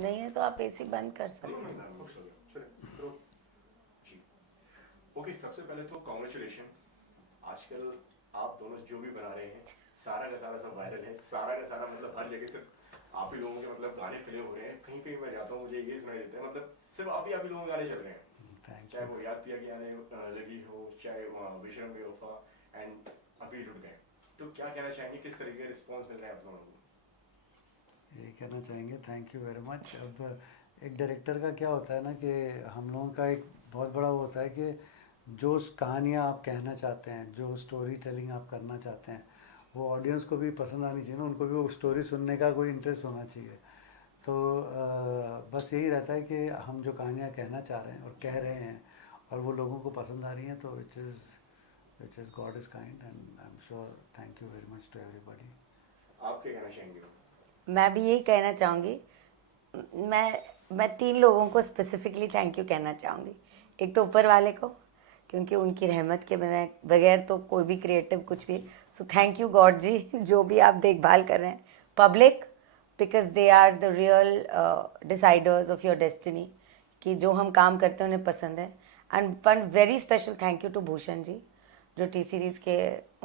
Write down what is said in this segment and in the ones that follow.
नहीं है तो आप एसी बंद कर सकते नहीं, हैं। ना, खुश हो गए। चलिए, तो जी। ओके, सबसे पहले तो कॉन्ग्रेचुलेशन। आजकल आप दोनों जो भी बना रहे हैं, सारा का सारा सब वायरल है, सारा का सारा मतलब हर जगह सिर्फ आप ही लोगों के मतलब गाने प्ले हो रहे हैं। कहीं पे मैं जाता हूँ मुझे ये सुनाई देते हैं, मतलब सिर्फ आप ही लोगों के गाने चल रहे हैं। थैंक चाहे यू। वो याद पिया की आने लगी हो, चाहे विश्रम बेवफा एंड अभी लुट गए। तो क्या कहना चाहेंगे, किस तरीके के रिस्पॉन्स मिल रहे हैं आप लोगों को? ये कहना चाहेंगे थैंक यू वेरी मच। अब एक डायरेक्टर का क्या होता है ना कि हम लोगों का एक बहुत बड़ा वो होता है कि जो कहानियाँ आप कहना चाहते हैं, जो स्टोरी टेलिंग आप करना चाहते हैं, वो ऑडियंस को भी पसंद आनी चाहिए ना, उनको भी वो स्टोरी सुनने का कोई इंटरेस्ट होना चाहिए। तो बस यही रहता है कि हम जो कहानियाँ कहना चाह रहे हैं और कह रहे हैं और वो लोगों को पसंद आ रही हैं, तो which is god is kind and I am sure. Thank you very much to everybody. आप क्या कहना चाहेंगे? मैं भी यही कहना चाहूँगी। मैं 3 लोगों को स्पेसिफिकली थैंक यू कहना चाहूँगी। एक तो ऊपर वाले को, क्योंकि उनकी रहमत के बगैर तो कोई भी क्रिएटिव कुछ भी। So thank you God ji, जो भी आप देखभाल कर रहे हैं। Public, because they are the real deciders of your destiny, कि जो हम काम करते हैं उन्हें पसंद है। And one very special thank you to Bhushan ji, जो टी सीरीज़ के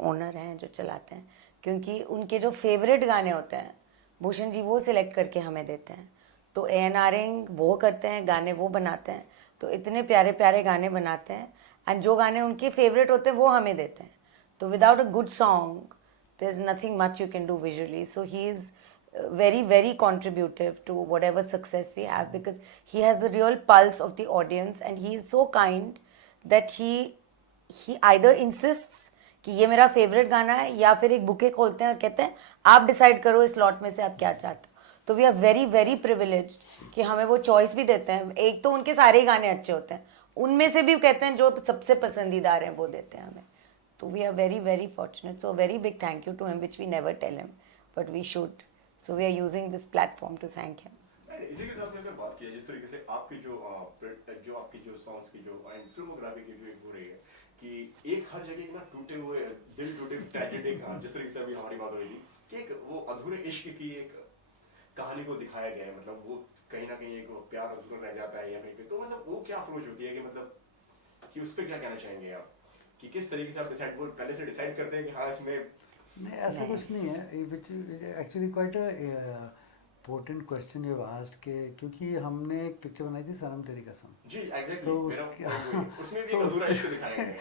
ओनर हैं, जो चलाते हैं, क्योंकि उनके जो फेवरेट गाने होते हैं भूषण जी वो सिलेक्ट करके हमें देते हैं। तो एएनआरिंग वो करते हैं, गाने वो बनाते हैं, तो इतने प्यारे प्यारे गाने बनाते हैं। एंड जो गाने उनके फेवरेट होते हैं वो हमें देते हैं। तो without a good song there is nothing much you can do visually. So he is very very contributive to whatever success we have, because he has the real pulse of the audience and he is so kind that he either insists कि ये मेरा favourite गाना है, या फिर एक bouquet खोलते हैं और कहते हैं आप डिसाइड करो इस लॉट में से आप क्या चाहते हो। तो we are very very privilege कि हमें वो चॉइस भी देते हैं। एक तो उनके सारे ही गाने अच्छे होते हैं, उनमें से भी कहते हैं जो सबसे पसंदीदार हैं वो देते हैं हमें। तो we are very very fortunate. So very big thank you to him, which we never tell him but we should. So we are using this platform to thank him. इसी के साथ में अगर बात किया जिस तरीके से आपकी जो आपकी जो सॉन्ग्स की जो एंड फिल्मोग्राफी की जो एक हो रही है कि एक हर जगह ना टूटे हुए दिल, टूटे ट्रेजेडिक, जिस तरीके से अभी हमारी बात हो रही थी कि एक वो अधूरे इश्क की एक कहानी को दिखाया गया है, मतलब वो कहीं ना कहीं एक वो प्यार अधूरा रह जाता है या कहीं पे, तो मतलब वो क्या अप्रोच होती है कि मतलब कि उस पर क्या कहना चाहेंगे आप कि किस तरीके से आप डिसाइड, वो पहले से डिसाइड करते हैं कि हाँ इसमें? नहीं, ऐसा नहीं। कुछ नहीं है। Which actually quite important question you asked के, क्योंकि हमने एक पिक्चर बनाई थी सनम तेरी कसम। जी एग्जैक्टली, तो मेरा उसके वही है। उसमें भी तो एक अधूरा इश्क उसके दिखाया गया है।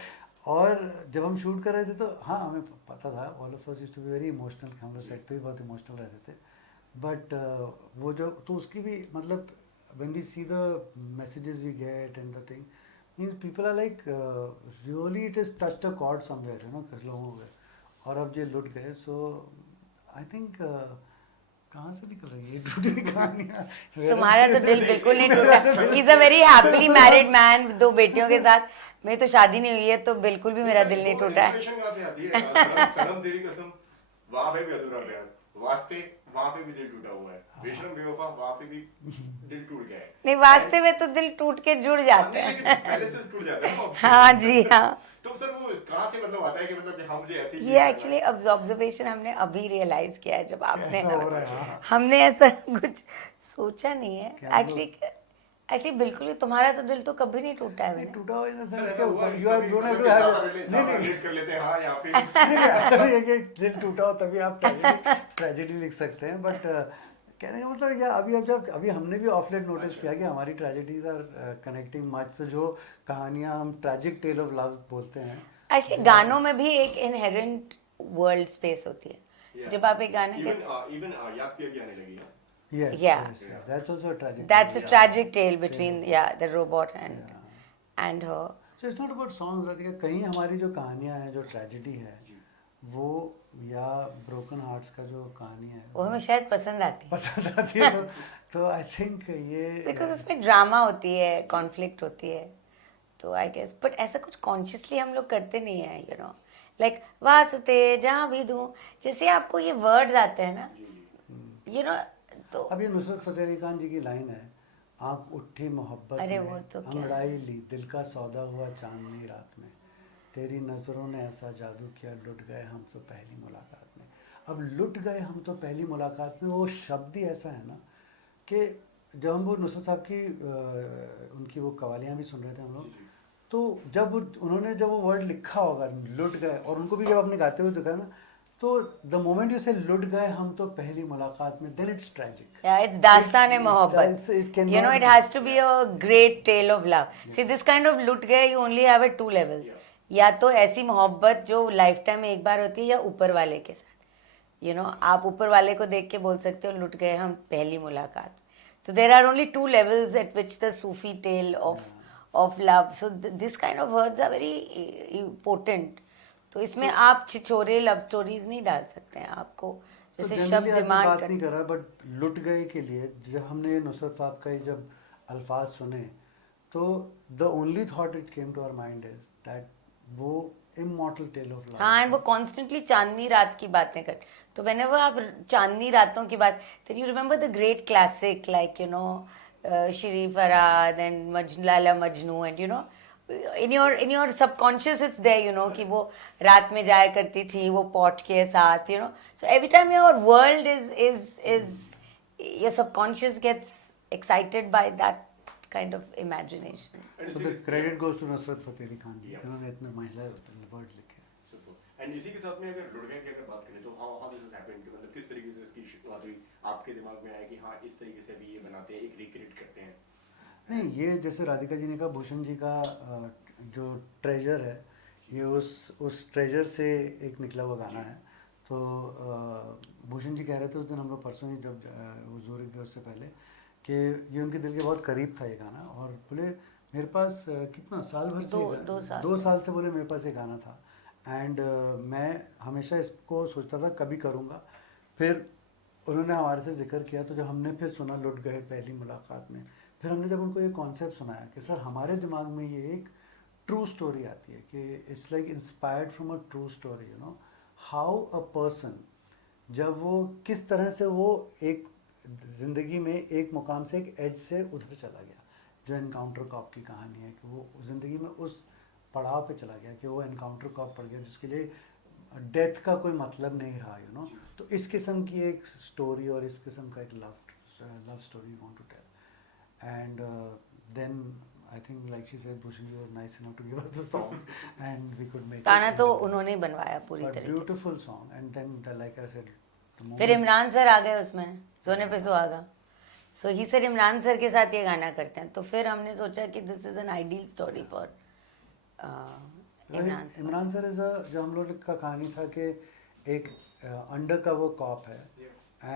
और जब हम शूट कर रहे थे तो हाँ हमें पता था, all of us used to be very emotional, हम लोग सेट पे भी बहुत इमोशनल रहते थे। बट वो जो तो उसकी भी मतलब when we see the messages we get and the thing means people are like really it is touched a chord somewhere, you know, कुछ लोगों को। और अब ये लुट गए। सो आई थिंक कहाँ से निकल रही है ये टूटी कहानियाँ। तुम्हारा तो दिल बिल्कुल नहीं टूटा। He is a very happily married man, 2 बेटियों के साथ। मेरी तो शादी नहीं हुई है, तो बिल्कुल भी मेरा दिल नहीं टूटा है। इंस्पिरेशन कहाँ से आती है? सनम तेरी कसम, वहाँ पे भी अधूरा प्यार, वास्ते वहाँ पे भी दिल टूटा हुआ है, विश्रम बेवफा वहाँ पे भी दिल टूट गया है। नहीं, वास्ते में तो दिल टूट के जुड़ जाते नहीं, हैं। लेकिन पहले से टूट जाता है ना। हाँ जी हाँ। तो सर वो कहाँ से मतलब आता है कि मतलब कि हाँ मुझे ऐसे ही ये एक्चुअली ऑब्जर्वेशन हमने अभी रियलाइज किया है, जब आपने ऐसा हो रहा है। हाँ, हमने ऐसा कुछ सोचा नहीं है क्या एक्चुअली बिल्कुल ही। तुम्हारा तो दिल तो कभी नहीं टूटा है नहीं मैंने। टूटा हो इन द सर सेंस ऐसा हुआ के कि यू हैव कभी डोंट हैव मतलब टू कि हैव ज्यादा नहीं रिलेट कर लेते हैं हाँ यहाँ पे। नहीं नहीं, ऐसा नहीं है कि दिल टूटा हो तभी आप ट्रेजेडी लिख सकते हैं। बट कहने का मतलब या अभी हमने भी ऑफ लेट नोटिस किया कि हमारी ट्रेजेडीज आर कनेक्टिंग मच। तो जो कहानियाँ हम ट्रैजिक टेल ऑफ लव बोलते हैं, एक्चुअली गानों में भी एक इनहेरेंट वर्ल्ड स्पेस होती है। जब आप एक गाना के इवन याद पिया की आने लगी है। yes Yeah. yes yes, that's also a tragic that's a tale. tragic tale between Yeah. the robot Yeah. and her. So it's not about songs, Radhika. कहीं हमारी जो कहानियाँ हैं, जो ट्रेजेडी है, वो या ब्रोकन हार्ट्स का जो कहानी है वो हमें शायद पसंद आती है, पसंद आती है। तो आई थिंक ये बिकॉज उसमें ड्रामा होती है, कॉन्फ्लिक्ट होती है। तो आई गेस, बट ऐसा कुछ कॉन्शियसली हम लोग करते नहीं है, यू नो, लाइक वास्ते जहाँ भी दूँ, जैसे आपको ये वर्ड्स आते हैं ना, यू नो। तो अब ये नुसरत फतेह अली खान जी की लाइन है, आँख उठी मोहब्बत अरे में, वो तो क्या है। अंगड़ाई ली दिल का सौदा हुआ चांदनी रात में, तेरी नज़रों ने ऐसा जादू किया, लुट गए हम तो पहली मुलाकात में। अब लुट गए हम तो पहली मुलाकात में, वो शब्द ही ऐसा है ना कि जब हम वो नुसरत साहब की उनकी वो कवालियाँ भी सुन रहे थे हम लोग, जी, जी। तो उन्होंने जब वो वर्ड लिखा होगा लुट गए, और उनको भी जब आपने गाते हुए देखा ना, तो द मोमेंट यू से लुट गए हम तो पहली मुलाकात में, then it's tragic. Yeah, it's Dastan-e-Mohabbat. It cannot You know, it be. has to be a great tale of love. See, this kind of lut gaye, you only have at two levels. Yeah. या तो ऐसी मोहब्बत जो life time में एक बार होती है, या ऊपर वाले के साथ. आप ऊपर वाले को देख के बोल सकते हो लुट गए हम पहली मुलाकात. So there are only two levels at which the Sufi tale of love. So this kind of words are very potent. तो इसमें आप छिछोरे लव स्टोरीज नहीं डाल सकते हैं. आपको तो जैसे जनरली शब्द आदमी डिमांड बात कर. नहीं कर रहा, बट लुट गए के लिए जब हमने नुसरत साहब का जब अल्फाज सुने, तो the only thought it came to our mind is that वो इमॉर्टल टेल ऑफ लव. हाँ, एंड वो कॉन्स्टेंटली चांदनी रात की बातें कर. तो whenever आप चांदनी रातों की बात, then you remember the great classic like Shri Farhad and Lala Majnu, and in your subconscious it's there, कि वो रात में जाया करती थी वो पॉट के साथ, so every time your world is your subconscious gets excited by that kind of imagination. And So इसी the के- credit goes to Nusrat Fateh Ali Khan ji, Yeah. जिन्होंने इतने महिला वर्ड लिखे. Super. And इसी के साथ में अगर लुट गए की अगर बात करें तो how this has happened, मतलब किस तरीके से इसकी शुरुआत हुई, आपके दिमाग में आया कि हाँ इस तरीके से भी ये बनाते हैं, एक रिक्रिएट करते हैं. नहीं, ये जैसे राधिका जी ने कहा, भूषण जी का जो ट्रेजर है, ये उस ट्रेजर से एक निकला हुआ गाना है. तो भूषण जी कह रहे थे उस दिन, हम लोग परसों ही जब वो ज़ूरिख गए उससे पहले, कि ये उनके दिल के बहुत करीब था ये गाना. और बोले मेरे पास कितना साल भर से दो साल से बोले मेरे पास ये गाना था. एंड मैं हमेशा इसको सोचता था कभी करूँगा. फिर उन्होंने हमारे से जिक्र किया, तो जब हमने फिर सुना लुट गए पहली मुलाकात में, फिर हमने जब उनको ये कॉन्सेप्ट सुनाया कि सर हमारे दिमाग में ये एक ट्रू स्टोरी आती है, कि it's like inspired from a true story. How a person जब वो किस तरह से वो एक ज़िंदगी में एक मुकाम से एक एज से उधर चला गया, जो एनकाउंटर कॉप की कहानी है, कि वो ज़िंदगी में उस पड़ाव पे चला गया कि वो एनकाउंटर कॉप पड़ गया जिसके लिए डेथ का कोई मतलब नहीं रहा. तो इस किस्म की एक स्टोरी और इस किस्म का एक love story want to tell. And then I think, like she said, Bhushan was nice enough to give us the song, and we could make गाना it. तो उन्होंने ही बनवाया पूरी But तरीके से. beautiful song, and then like I said, the moment फिर Imran sir आ गए उसमें, सोने पे सुहागा. सो ही सर इमरान सर के साथ ये गाना करते हैं. तो फिर हमने सोचा कि this is an ideal story for Imran sir. Imran sir जो हम लोग का कहानी था कि एक अंडर कवर कॉप है,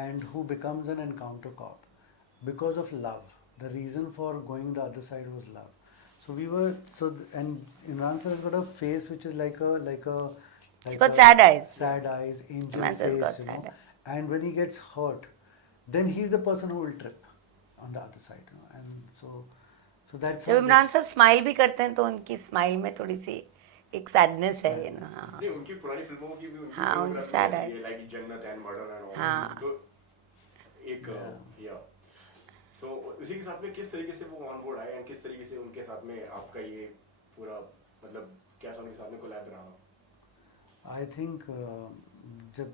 and who becomes an encounter cop because of love. The reason for going the other side was love. So and Imran sir has got a face which is like He's got sad eyes. sad eyes, angel Imran sir's face, got you sad know. eyes. And when he gets hurt, then he's the person who will trip on the other side, and so that's जब how Imran sir smile भी करते हैं तो उनकी smile में थोड़ी सी एक sadness है, नहीं, उनकी पुरानी फिल्मों की भी हाँ, उनकी sad eyes. लाइक जन्नत एंड मर्डर एंड ऑल. हाँ. तो एक या सो उसी के साथ में किस तरीके से वो ऑन बोर्ड आए एंड किस तरीके से उनके साथ में आपका ये पूरा मतलब कैसा उनके साथ में कोलैब रहा? आई थिंक जब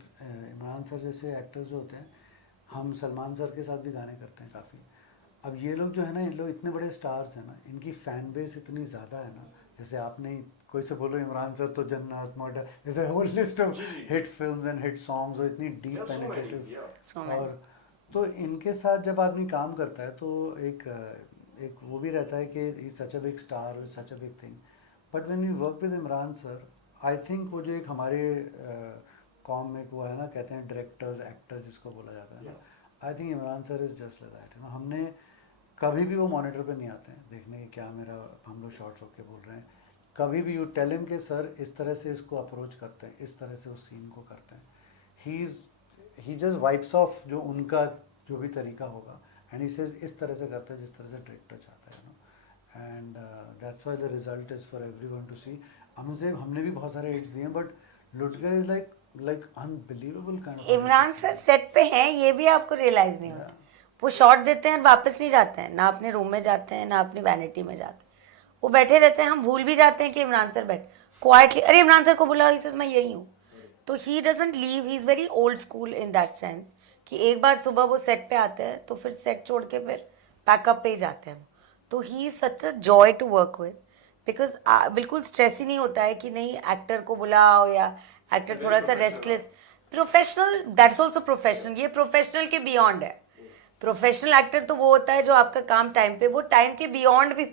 इमरान सर जैसे एक्टर्स जो होते हैं, हम सलमान सर के साथ भी गाने करते हैं काफ़ी. अब ये लोग जो है ना, इन लोग इतने बड़े स्टार्स हैं ना, इनकी फ़ैन बेस इतनी ज़्यादा है ना. जैसे आपने कोई से बोलो इमरान सर तो जन्नत मर्डर, जैसे whole list of hit films and hit songs और इतनी deep There are so many, penetrative. yeah. और तो इनके साथ जब आदमी काम करता है तो एक वो भी रहता है कि is such a big star, such a big thing. But when we work with Imran sir, I think वो जो एक हमारे कॉम में वो है ना, कहते हैं डायरेक्टर्स एक्टर्स जिसको बोला जाता है ना, I think Imran sir is just like that. हमने कभी भी वो मॉनिटर पे नहीं आते हैं देखने कि क्या मेरा हम लोग शॉर्ट्स होके बोल रहे हैं. कभी भी यू टेल हिम के सर इस तरह से इसको अप्रोच करते हैं, इस तरह से उस सीन को करते हैं. ही जस्ट वाइप्स ऑफ जो उनका जो भी तरीका होगा, एंड ही सेज इस तरह से करता है जिस तरह से डायरेक्टर चाहता है, and that's why the result is for everyone to see. हमने भी बहुत सारे हिट्स दिए, बट लुट गए is like unbelievable kind of. Imran sir set पे हैं, ये भी आपको रियलाइज नहीं होता. वो शॉट देते हैं और वापस नहीं जाते हैं, ना अपने रूम में जाते हैं ना अपनी वैनिटी में जाते हैं. वो बैठे रहते हैं, हम भूल भी जाते हैं कि इमरान सर बैठे क्वाइटली. अरे इमरान सर को बुलाओ, ही मैं यही हूँ. तो he doesn't leave, he is very old school in that sense कि एक बार सुबह वो सेट पे आते हैं तो फिर सेट छोड़ के फिर पैकअप पे ही जाते हैं। तो he is such a joy to work with, because बिल्कुल स्ट्रेस ही नहीं होता है कि नहीं एक्टर को बुलाओ या एक्टर थोड़ा सा restless. Professional, that's also professional, ये प्रोफेशनल के बियॉन्ड है। प्रोफेशनल एक्टर तो वो होता है जो आपका काम टाइम पे, वो टाइम के बियॉन्ड भी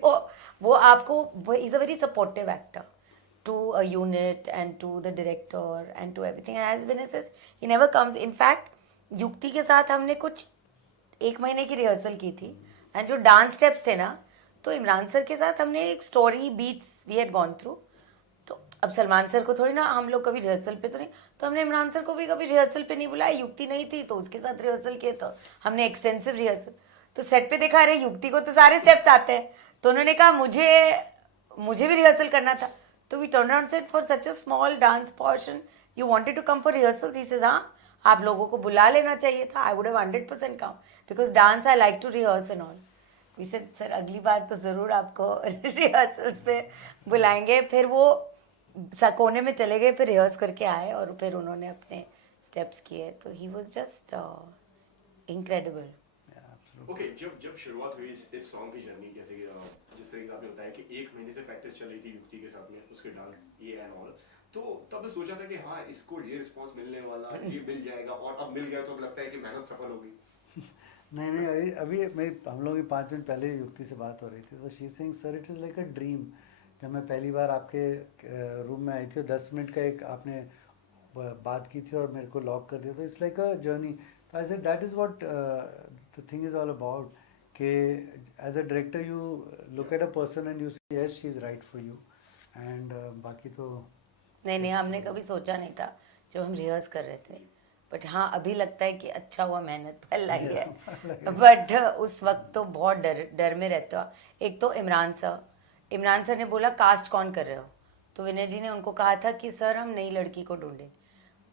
वो आपको is a very supportive actor to a unit and to the director and to everything. And as Vinay says, he never comes. In fact, युक्ति के साथ हमने कुछ 1 महीने की रिहर्सल की थी, एंड जो डांस स्टेप्स थे ना, तो इमरान सर के साथ हमने एक story beats we had gone through. तो अब सलमान सर को थोड़ी ना हम लोग कभी रिहर्सल पे तो नहीं, तो हमने इमरान सर को भी कभी रिहर्सल पे नहीं बुलाया। युक्ति नहीं थी तो उसके साथ रिहर्सल किए, तो हमने एक्सटेंसिव रिहर्सल। तो सेट पे देखा, अरे युक्ति को तो सारे स्टेप्स आते हैं, तो उन्होंने कहा मुझे भी रिहर्सल करना था। तो we turn around said for such a small dance portion you wanted to come for rehearsals. He says हाँ, आप लोगों को बुला लेना चाहिए था, I would have 100% come, because dance I like to rehearse and all. We said sir अगली बार तो ज़रूर आपको रिहर्सल्स पे बुलाएंगे। फिर वो कोने में चले गए, फिर रिहर्स करके आए और फिर उन्होंने अपने स्टेप्स किए। तो he was just incredible. Okay, जब शुरुआत हुई इस सॉन्ग की जर्नी, जैसे कि जिस तरीके से आपने बताया कि 1 महीने से प्रैक्टिस चल रही थी युक्ति के साथ में, उसके डांस ये एंड ऑल, तो तब सोचा था कि हाँ इसको ये रिस्पांस मिलने वाला, ये मिल जाएगा, और अब मिल गया तो अब लगता है कि मेहनत सफल होगी। नहीं, अभी हम लोग की 5 मिनट पहले युक्ति से बात हो रही थी, तो she Singh sir it is like a dream. जब मैं पहली बार आपके रूम में आई थी, 10 मिनट का एक आपने बात की थी और मेरे को लॉक कर दिया, तो इट्स लाइक अ जर्नी। तो I said that is what the thing is all about, कि as a director you look at a person and you say yes she is right for you, and बाकी तो नहीं, हमने कभी सोचा नहीं था जब हम रिहर्स कर रहे थे, बट हाँ अभी लगता है कि अच्छा हुआ मेहनत फल लाई है। बट उस वक्त तो बहुत डर में रहते हो। एक तो इमरान सर ने बोला कास्ट कौन कर रहे हो, तो विनय जी ने उनको कहा था कि सर हम नई लड़की को ढूंढे।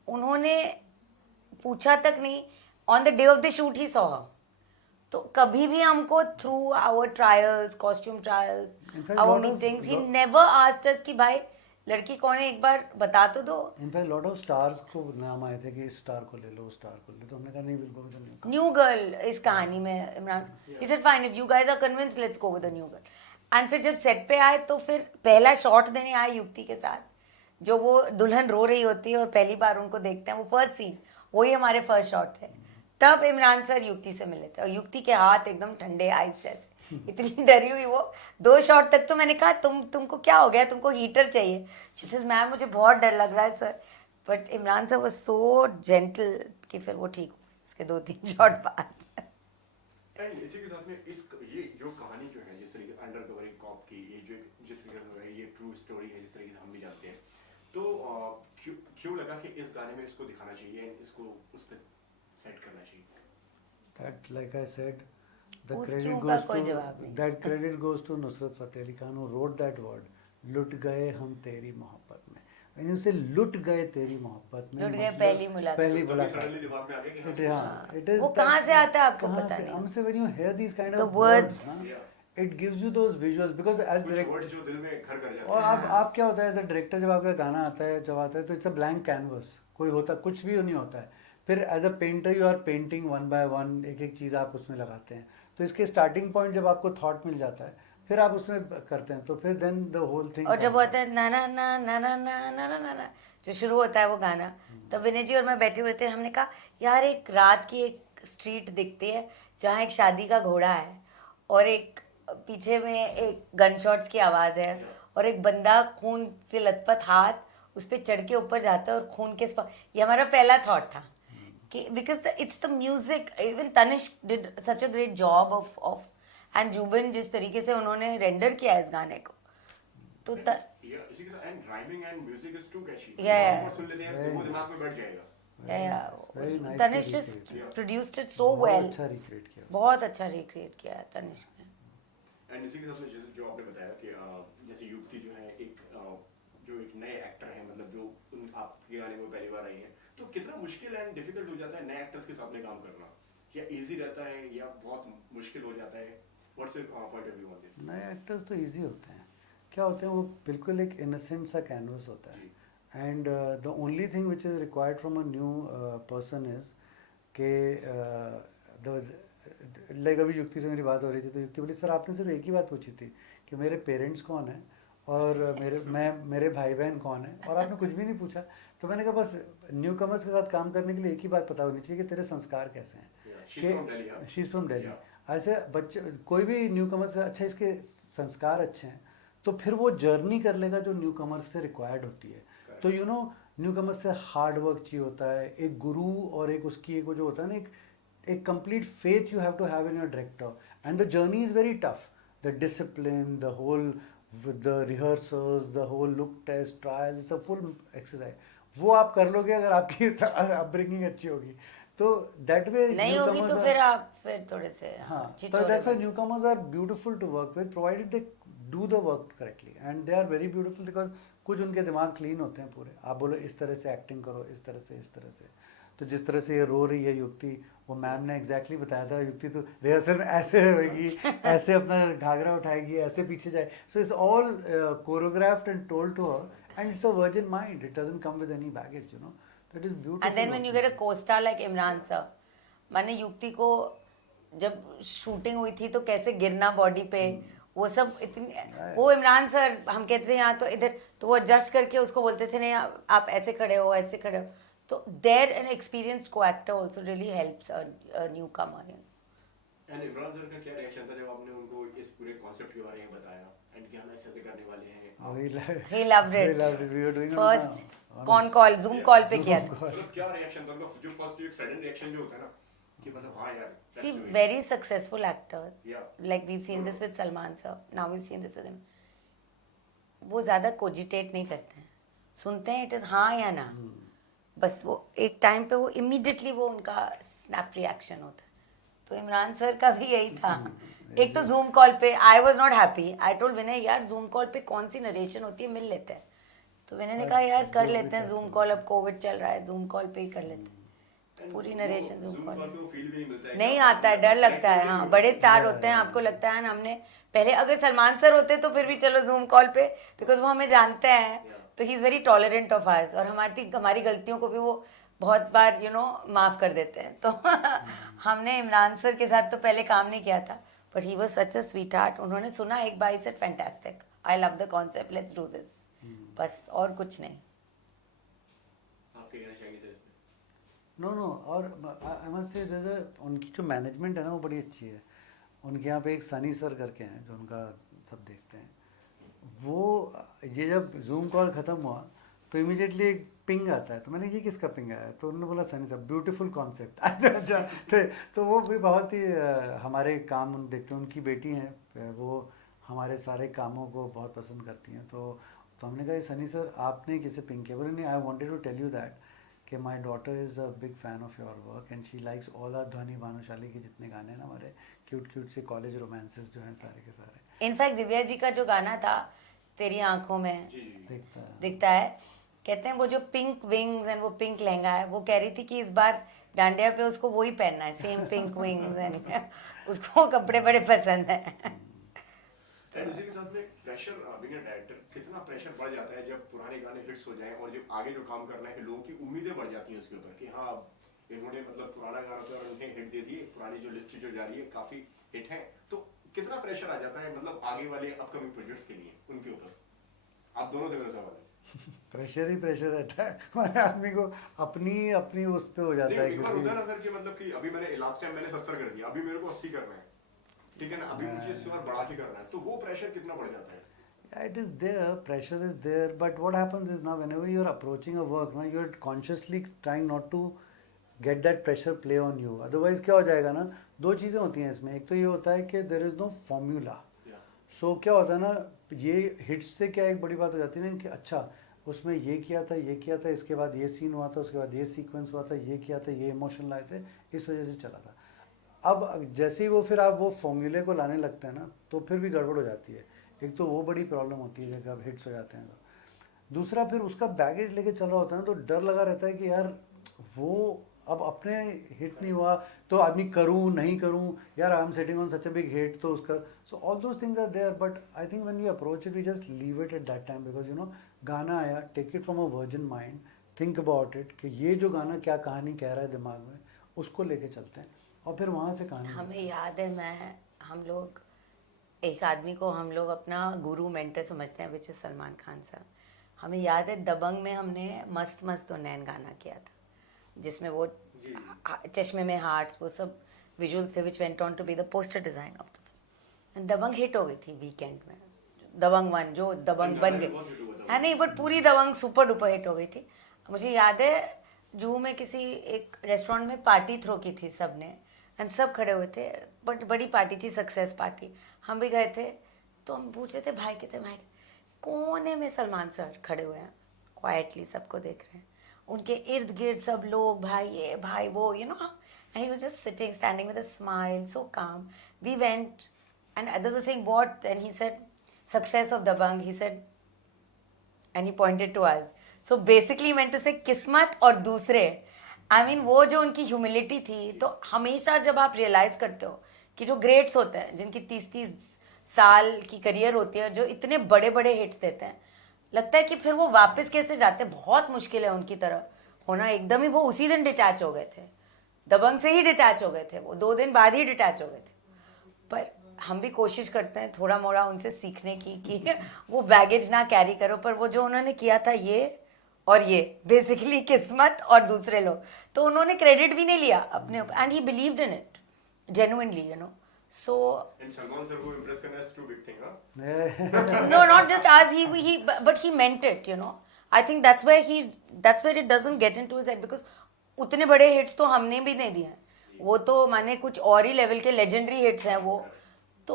उन्होंने पूछा तक नहीं, on the day of the shoot he saw her. तो कभी भी हमको through our trials, costume trials, In fact, our lot of- meetings, he never asked us कि भाई लड़की कौन है, एक बार बता तो दो। इनफैक्ट लॉट ऑफ स्टार्स को नाम आए थे कि इस स्टार को ले लो, उस स्टार को ले लो, तो हमने कहा नहीं, will go with the new. New girl इस कहानी में Imran, he said fine if you guys are convinced let's go with the new girl. And फिर जब सेट पे आए तो फिर पहला शॉट देने आए युक्ति के साथ, जो वो दुल्हन रो रही होती है और पहली बार उनको देखते हैं, वो फर्स्ट सीन, वही हमारे फर्स्ट शॉट थे। तब इमरान सर युक्ति से मिले थे और युक्ति के हाथ एकदम ठंडे आइस जैसे, इतनी डरी हुई वो। 2 शॉट तक तो मैंने कहा तुमको क्या हो गया, तुमको हीटर चाहिए। शी सेज मैम मुझे बहुत डर लग रहा है sir, but Imran sir was so gentle कि फिर वो ठीक हुए इसके 2-3 शॉट बाद। एंड इसी के साथ में ये जो कहानी जो है, जिस तरीके अंडर कवरिंग कॉप की, ये जो जिस तरीके से ये ट्रू स्टोरी है, जिस तरीके से हम भी जानते हैं, तो क्यों लगा कि इस गाने में इसको दिखाना चाहिए, इसको उस पर सेट करना चाहिए? That, like I said, the उस credit क्यों का goes कोई to जवाब नहीं। that credit goes to Nusrat Fateh Ali Khan, who wrote that word. लुट गए हम तेरी मोहब्बत में। When you say लुट गए तेरी मोहब्बत में, लुट गए मतलब पहली मुलाकात। पहली तभी मुलाकात। सडनली दिमाग में आ गया कि हाँ, हाँ, it is वो that- कहाँ से आता है आपको कहाँ पता से- नहीं। हमसे when you hear these kind The of words. words, ना, it gives you those visuals, because as कुछ director, वर्ड जो दिल में घर कर जाते और हैं। आप क्या होता है एज अ डायरेक्टर, जब आपका गाना आता है, जब आता है तो इट्स अ ब्लैंक कैनवस, कोई होता कुछ भी नहीं होता है। फिर as a painter you are painting one by one, एक एक चीज़ आप उसमें लगाते हैं। तो इसके स्टार्टिंग पॉइंट जब आपको थॉट मिल जाता है, फिर आप उसमें करते हैं, तो फिर देन द होल थिंग। और जब होता है ना ना ना ना ना ना ना ना ना ना, जो शुरू होता है वो गाना, तब विनय जी और मैं बैठे हुए थे, हमने कहा यार एक रात की एक स्ट्रीट दिखती है जहाँ एक शादी का घोड़ा है और एक पीछे में एक गन शॉट्स की आवाज़ है और एक बंदा खून से लथपथ हाथ उस पर चढ़ के ऊपर जाता है और खून के ये हमारा पहला थॉट था कि because it's the music. Even Tanishk did such a great job of and Zubin, जिस तरीके से उन्होंने रेंडर किया है इस गाने को, तो इसी के साथ and rhyming and music is too catchy. Yeah. और सुन लेते हैं तो वो दिमाग में बैठ जाएगा। Very nicely Tanishk recreated. just produced it so बहुत well, अच्छा रिक्रिएट किया उसने। बहुत अच्छा रिक्रिएट किया है तनिष्क ने। एंड इसी के साथ में जैसे जो आपने बताया कि जैसे युक्ति जो है जो एक नए एक्टर हैं, मतलब जो आपके गाने में पहली बार आई हैं, तो कितना मुश्किल एंड डिफिकल्ट हो जाता है नए एक्टर्स के सामने काम करना, या इजी रहता है या बहुत मुश्किल हो जाता है? What's your point of view on this? नए एक्टर्स तो इजी होते हैं। क्या होते हैं, वो बिल्कुल एक इनोसेंट सा कैनवस होता है, and the only thing which is required from a new person is के लाइक अभी युक्ति से मेरी बात हो रही थी तो युक्ति बोली सर आपने सिर्फ एक ही बात पूछी थी कि मेरे पेरेंट्स कौन है और मेरे भाई बहन कौन है और आपने कुछ भी नहीं पूछा। तो मैंने कहा बस न्यू कमर्स के साथ काम करने के लिए एक ही बात पता होनी चाहिए कि तेरे संस्कार कैसे हैं। She is from Delhi. ऐसे बच्चे कोई भी न्यू कमर्स अच्छा इसके संस्कार अच्छे हैं तो फिर वो जर्नी कर लेगा जो न्यू कमर्स से रिक्वायर्ड होती है। तो यू नो न्यू कमर्स से हार्ड वर्क चाहिए होता है, एक गुरु और एक उसकी एक वो जो होता है ना एक complete faith you have to have in your director and the journey is very tough, the discipline, the whole the rehearsals, the whole look test trial, it's a full exercise. वो आप कर लोगे अगर आपकी अपब्रिंगिंग अच्छी होगी तो that way नहीं होगी तो फिर आप फिर थोड़े से हाँ तो छिछोरे दैट्स व्हाई बन- newcomers are beautiful to work with provided they do the work correctly and they are very beautiful because कुछ उनके दिमाग क्लीन होते हैं पूरे। आप बोलो इस तरह से एक्टिंग करो, इस तरह से तो जिस तरह से ये रो रही है युक्ति वो मैम ने एग्जैक्टली बताया था युक्ति तो रिहर्सल में ऐसे होगी, ऐसे अपना घाघरा उठाएगी, ऐसे पीछे जाए। So it's all choreographed and told to her and it's a virgin mind, it doesn't come with any baggage, you know, that is beautiful. And then when you get a co-star like Imran sir, मैंने युक्ति को जब shooting हुई थी तो कैसे गिरना body पे वो सब इतनी वो इमरान सर हम कहते थे यहाँ तो इधर तो वो एडजस्ट करके उसको बोलते थे नहीं आप ऐसे खड़े हो ऐसे खड़े हो। तो देयर एन एक्सपीरियंस्ड को actor also really helps a new Qamar. And Imran sir का क्या रिएक्शन था जब आपने उनको इस पूरे कॉन्सेप्ट के बारे में बताया एंड कि हम ऐसे करने वाले हैं? He loved it. We loved it. We were doing it First on a- con call zoom call पे किया था। मतलब क्या रिएक्शन था उनका? जो फर्स्ट एक सडन रिएक्शन जो होता है ना कि मतलब हाँ यार that's See, the way. very successful actors. Yeah. Like we've seen this with Salman sir. Now we've seen this with him. वो ज़्यादा कोजिटेट नहीं करते हैं, सुनते हैं इट इज़ हाँ या ना, बस वो एक टाइम पे वो इमीडिएटली वो उनका स्नैप रिएक्शन होता है। तो इमरान सर का भी यही था। एक तो जूम कॉल पे I was not happy, I told Vinay यार जूम कॉल पे कौन सी नरेशन होती है, मिल लेते हैं। तो विनय ने कहा यार कर लेते हैं जूम कॉल, अब कोविड चल रहा है जूम कॉल पे ही कर लेते हैं। And पूरी वो narration zoom Zoom call call पे वो feel भी नहीं मिलता है नहीं कि आप आता है, डर लगता है। हाँ, बड़े स्टार होते हैं, आपको लगता है ना हमने पहले अगर सलमान सर होते तो फिर भी चलो जूम कॉल पे बिकॉज वो हमें जानते हैं तो he is very tolerant of us और हमारी गलतियों को भी वो बहुत बार यू नो माफ़ कर देते हैं। तो हमने इमरान सर के साथ तो पहले काम नहीं किया था but he was such a sweetheart. उन्होंने सुना एक बार set fantastic, I love the concept, let's do this, बस और कुछ नहीं। आपके कहना चाहेंगे सर इसमें? नो और आई मस्ट से जैसे उनकी जो मैनेजमेंट है ना वो बड़ी अच्छी है। उनके यहाँ पे एक सनी सर करके हैं जो उनका सब देखते हैं। वो ये जब जूम कॉल ख़त्म हुआ तो इमीडिएटली एक पिंग आता है तो मैंने ये किसका पिंग आया तो उन्होंने बोला सनी साहब ब्यूटीफुल कॉन्सेप्ट। अच्छा तो वो भी बहुत ही हमारे काम देखते हैं। उनकी बेटी हैं वो हमारे सारे कामों को बहुत पसंद करती हैं। तो हमने कहा सनी सर आपने किसे पिंग किया? बोले नहीं I wanted to tell you that कि my daughter is a big fan of your work and she likes all our Dhvani Bhanushali के जितने गाने हैं ना हमारे क्यूट से कॉलेज रोमांसेस जो हैं सारे के सारे। इनफैक्ट दिव्या जी का जो गाना था तेरी आंखों में जी जी दिखता है, कहते हैं वो जो पिंक विंग्स एंड वो पिंक लहंगा है, वो कह रही थी कि इस बार डांडिया पे उसको वही पहनना है, सेम पिंक विंग्स एंड उसको कपड़े बड़े पसंद है। एंड इसी के साथ में प्रेशर बीइंग अ डायरेक्टर कितना प्रेशर बढ़ जाता है जब पुराने गाने हिट्स हो जाएं और जब आगे जो काम करना है कि लोगों की उम्मीदें बढ़ जाती हैं उसके ऊपर कि हाँ इन्होंने मतलब पुराना गाना तो और उन्हें हिट दे दिए, पुरानी जो लिस्ट जो जा रही है काफी हिट है, तो कितना प्रेशर आ जाता है मतलब आगे वाले अपकमिंग प्रोजेक्ट्स के लिए उनके ऊपर? आप दोनों से मेरा सवाल है। प्रेशर ही प्रेशर रहता है हमारे आदमी को अपनी उस पे हो जाता है एक बार होता है क्योंकि ना सर कि मतलब कि अभी मैंने लास्ट टाइम मैंने 70 कर दिया, अभी मेरे को 80 करना है, ठीक है ना, अभी मुझे इससे और बढ़ा के करना है, तो वो प्रेशर कितना बढ़ जाता है? yeah, it is there, pressure is there, but what happens is now whenever you are approaching a work now you are consciously trying not to get that pressure play on you, otherwise क्या हो जाएगा ना, दो चीज़ें होती हैं इसमें। एक तो ये होता है कि there is no formula, so क्या होता है ना, ये हिट्स से क्या एक बड़ी बात हो जाती है ना कि अच्छा उसमें ये किया था इसके बाद ये सीन हुआ था, उसके बाद ये सीक्वेंस हुआ था, ये किया था, ये इमोशन लाए थे, इस वजह से चला था। अब जैसे ही वो फिर आप वो फॉर्मूले को लाने लगते हैं ना तो फिर भी गड़बड़ हो जाती है। एक तो वो बड़ी प्रॉब्लम होती है जब हिट्स हो जाते हैं तो। दूसरा फिर उसका बैगेज लेके चल रहा होता है ना तो डर लगा रहता है कि यार वो अब अपने हिट नहीं हुआ तो आदमी करूँ नहीं करूँ, यार I am setting on such a big hit तो उसका, so all those things are there, but I think when you approach it we just leave it at that time because you know गाना आया, take it from a virgin mind, think about it कि ये जो गाना क्या कहानी कह रहा है दिमाग में, उसको लेके चलते हैं और फिर वहाँ से कहानी हमें याद है हम लोग एक आदमी को हम लोग अपना गुरु मेंटर समझते हैं, विच इज़ सलमान खान साहब। हमें याद है दबंग में हमने मस्त मस्त नैन गाना किया था, जिसमें वो जी। चश्मे में हार्ट्स वो सब विजुअल्स थे, which went on to be the poster design of the film. Dabangg hit हो गई थी वीकेंड में, दबंग 1 जो दबंग गाना बन भी गई बहुत हिट हुआ था। है नहीं, बट पूरी दबंग सुपर डुपर हिट हो गई थी। मुझे याद है जूहू में किसी एक रेस्टोरेंट में पार्टी थ्रो की थी सबने, एंड सब खड़े हुए थे, बट बड़ी पार्टी थी, सक्सेस पार्टी। हम भी गए थे, तो हम पूछ रहे थे भाई कहते भाई कोने में सलमान सर खड़े हुए हैं, क्वाइटली सबको देख रहे हैं, उनके इर्द गिर्द सब लोग भाई ये भाई वो, you know, and he was just sitting standing with a smile so calm. We went and others were saying what, and he said success of Dabang, he said, and he pointed to us. So basically he meant to say किस्मत और दूसरे। I mean वो जो उनकी humility थी, तो हमेशा जब आप रियलाइज करते हो कि जो ग्रेट्स होते हैं जिनकी 30-30 साल की करियर होती है, जो इतने बड़े बड़े हिट्स देते हैं, लगता है कि फिर वो वापस कैसे जाते हैं, बहुत मुश्किल है उनकी तरह होना। एकदम ही वो उसी दिन डिटैच हो गए थे, दबंग से ही डिटैच हो गए थे, वो 2 दिन बाद ही डिटैच हो गए थे। पर हम भी कोशिश करते हैं थोड़ा मोड़ा उनसे सीखने की कि वो बैगेज ना कैरी करो, पर वो जो उन्होंने किया था ये और ये बेसिकली किस्मत और दूसरे लोग, तो उन्होंने क्रेडिट भी नहीं लिया अपने, and he believed in it genuinely, you know. So and Salman sir को इम्प्रेस करना इज टू बिग थिंग, हां? no, not just as but he meant it, you know. I think that's where it doesn't get into his head, because उतने बड़े hits तो हमने भी नहीं दिए हैं, वो तो माने कुछ और ही लेवल के लेजेंडरी हिट्स हैं वो। तो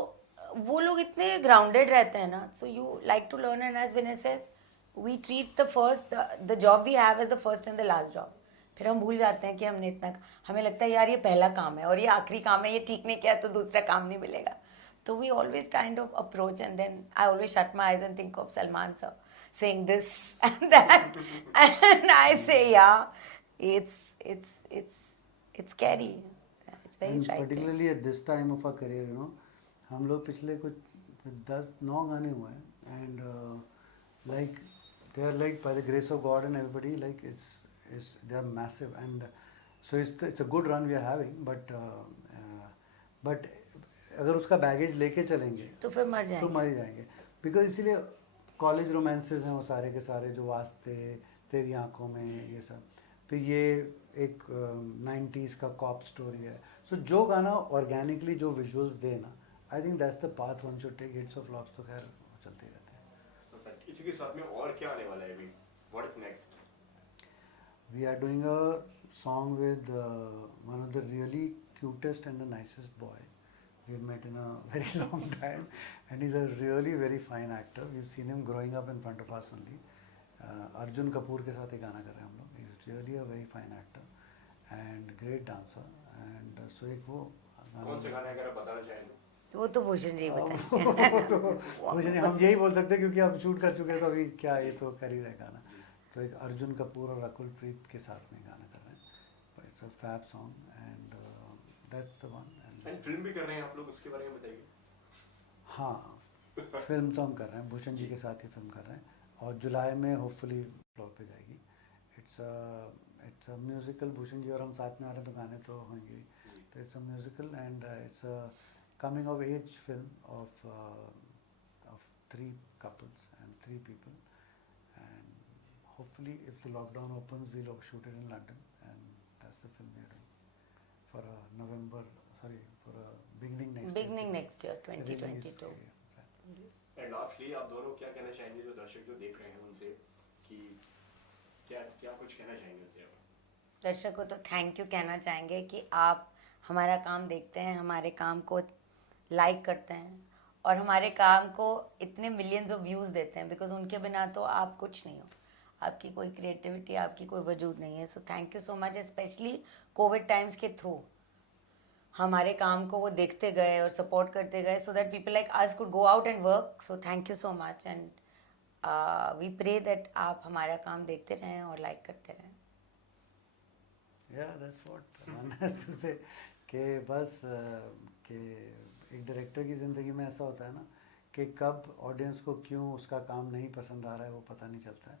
वो लोग इतने ग्राउंडेड रहते हैं ना, so you like to learn, and as Vinay says we treat the job we have as the first and the last job. फिर हम भूल जाते हैं कि हमने इतना, हमें लगता है यार ये पहला काम है और ये आखिरी काम है, ये ठीक नहीं किया तो दूसरा काम नहीं मिलेगा। So we always kind of approach, and then I always shut my eyes and think of Salman sir saying this and that, and I say, yeah, it's scary. It's very And frightening. particularly at this time of our career, you know, हम लोग पिछले कुछ 10-9 गाने हुए हैं, and like they are like by the grace of God and everybody, like it's they are massive, and so it's a good run we are having, but अगर उसका baggage लेके चलेंगे तो फिर मर तो जाएंगे। मर ही जाएंगे। बिकॉज इसीलिए कॉलेज रोमांसेस हैं वो सारे के सारे, जो वास्ते, तेरी आंखों में, ये सब। फिर ये एक 90s का कॉप स्टोरी है। सो जो गाना ऑर्गेनिकली जो विजुअल्स दे ना, I think that's the path one should take. Hits और फ्लॉप्स तो खैर चलते ही रहते हैं। Perfect. इसी के साथ में और क्या आने वाला है अभी? What is next? We are doing a song with one of the really cutest and the nicest boy we've met in a very long time, and he's a really very fine actor. We've seen him growing up in front of us only. Arjun Kapoor के साथ एक गाना कर रहे हैं हम लोग. He's really a very fine actor and great dancer, and so एक वो कौन से गाने अगर आप बताना चाहें तो? वो तो भूषण जी बताएंगे। तो मुझे हम यही बोल सकते हैं क्योंकि अब शूट कर चुके हैं, तो अभी क्या ये तो कर ही रहे गाना। तो एक अर्जुन कपूर और रकुल प्रीत के साथ में गाना कर रहे हैं। It's a fab song, and that's the one. And film भी कर रहे हैं आप लोग, उसके बारे में बताइए। हाँ, फिल्म तो हम कर रहे हैं, भूषण जी के साथ ही फिल्म कर रहे हैं, और जुलाई में होपफुली फ्लोर पे जाएगी। It's a musical, Bhushan ji और हम साथ में आ रहे हैं तो गाने तो होंगे ही। तो it's a musical, and it's a coming of age film of 3 couples and 3 people, and hopefully if the lockdown opens we'll shoot it in London, and that's the film we are doing for beginning next year, 2022। And lastly आप दोनों क्या कहना चाहेंगे जो दर्शक जो देख रहे हैं उनसे, कि क्या क्या कुछ कहना चाहेंगे उनसे आप? दर्शकों को तो थैंक यू कहना चाहेंगे कि आप हमारा काम देखते हैं, हमारे काम को लाइक करते हैं, और हमारे काम को इतने मिलियंस ऑफ व्यूज़ देते हैं, बिकॉज उनके बिना तो आप कुछ नहीं हो, आपकी कोई क्रिएटिविटी, आपकी कोई वजूद नहीं है। सो thank you so much, specially Covid times के थ्रू हमारे काम को वो देखते गए और सपोर्ट करते गए, so that people like us could go out and work. So thank you so much, and we pray that आप हमारा काम देखते रहें और लाइक करते रहें। Yeah, that's what one has to say, कि बस कि एक डायरेक्टर की ज़िंदगी में ऐसा होता है ना कि कब ऑडियंस को क्यों उसका काम नहीं पसंद आ रहा है वो पता नहीं चलता है।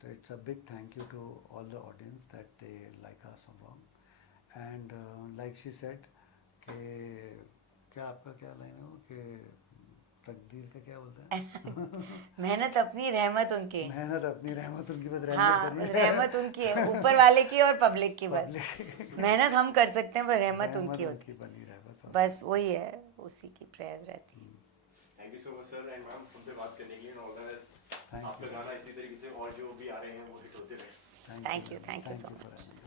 तो it's a big thank you to all the audience that they like our song, and like she said, कि क्या आपका क्या लाइन है वो कि तकदीर का क्या बोलते हैं मेहनत अपनी रहमत उनकी। मेहनत अपनी रहमत उनकी, बस हाँ रहमत बस करिए। रहमत उनकी है, ऊपर वाले की और पब्लिक की बस। Public। मेहनत हम कर सकते हैं पर रहमत रहमत उनकी उनकी होती बनी रहे बस। है, बस वही है, उसी की प्रेयर्स रहती है। Thank you so much sir and ma'am हमसे बात करने के लिए ऑल द बेस्ट। Thank आपका you. गाना इसी तरीके से और जो भी आ रहे हैं वो हिट होते रहे। Thank you so for much. having me.